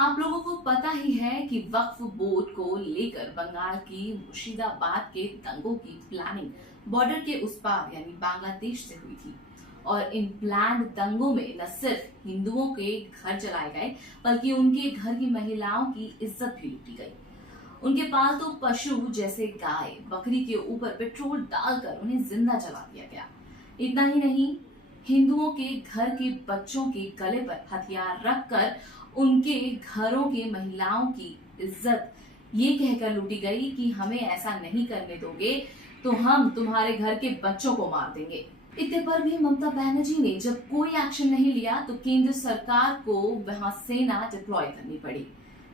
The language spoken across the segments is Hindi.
आप लोगों को पता ही है कि वक्फ बोर्ड को लेकर बंगाल की मुर्शिदाबाद के दंगों की प्लानिंग बॉर्डर के उस पार यानी बांग्लादेश से हुई थी। और इन प्लान दंगों में न सिर्फ हिंदुओं के घर जलाए गए बल्कि उनके घर की महिलाओं की इज्जत भी लूटी गई। उनके पालतू पशु जैसे गाय बकरी के ऊपर पेट्रोल डालकर उन्हें जिंदा जला दिया गया। इतना ही नहीं, हिंदुओं के घर के बच्चों के गले पर हथियार रखकर उनके घरों की महिलाओं की इज्जत ये कहकर लूटी गई कि हमें ऐसा नहीं करने दोगे तो हम तुम्हारे घर के बच्चों को मार देंगे। इतने पर भी ममता बनर्जी ने जब कोई एक्शन नहीं लिया तो केंद्र सरकार को वहां सेना डिप्लॉय करनी पड़ी।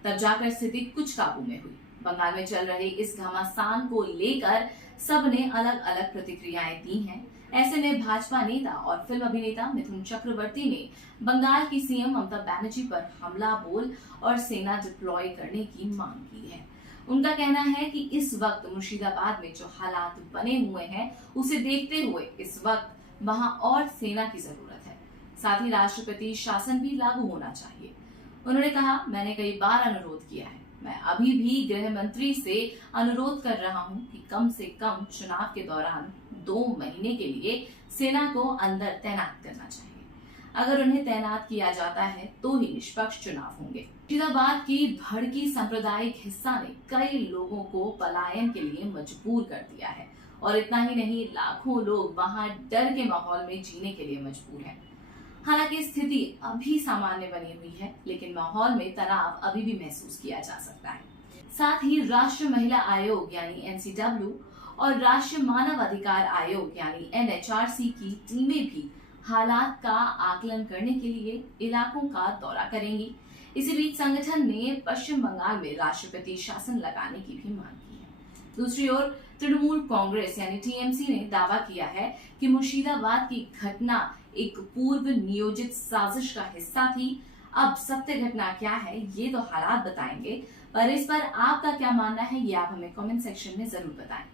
तब जाकर स्थिति कुछ काबू में हुई। बंगाल में चल रहे इस घमासान को लेकर सबने अलग अलग प्रतिक्रियाएं दी हैं। ऐसे में भाजपा नेता और फिल्म अभिनेता मिथुन चक्रवर्ती ने बंगाल की सीएम ममता बनर्जी पर हमला बोल और सेना डिप्लॉय करने की मांग की है। उनका कहना है कि इस वक्त मुर्शिदाबाद में जो हालात बने हुए हैं उसे देखते हुए इस वक्त वहां और सेना की जरूरत है। साथ ही राष्ट्रपति शासन भी लागू होना चाहिए। उन्होंने कहा, मैंने कई बार अनुरोध किया है, मैं अभी भी गृह मंत्री से अनुरोध कर रहा हूं कि कम से कम चुनाव के दौरान 2 महीने के लिए सेना को अंदर तैनात करना चाहिए। अगर उन्हें तैनात किया जाता है तो ही निष्पक्ष चुनाव होंगे। मुर्शिदाबाद की भड़की सांप्रदायिक हिस्सा ने कई लोगों को पलायन के लिए मजबूर कर दिया है और इतना ही नहीं, लाखों लोग वहां डर के माहौल में जीने के लिए मजबूर हैं। हालांकि स्थिति अभी सामान्य बनी हुई है, लेकिन माहौल में तनाव अभी भी महसूस किया जा सकता है। साथ ही राष्ट्रीय महिला आयोग यानी एनसीडब्ल्यू और राष्ट्रीय मानव अधिकार आयोग यानी एनएचआरसी की टीमें भी हालात का आकलन करने के लिए इलाकों का दौरा करेंगी। इसी बीच संगठन ने पश्चिम बंगाल में राष्ट्रपति शासन लगाने की भी मांग की है। दूसरी ओर तृणमूल कांग्रेस यानी टीएमसी ने दावा किया है कि मुर्शिदाबाद की घटना एक पूर्व नियोजित साजिश का हिस्सा थी। अब सत्य घटना क्या है ये तो हालात बताएंगे, पर इस पर आपका क्या मानना है ये आप हमें कमेंट सेक्शन में जरूर बताएं।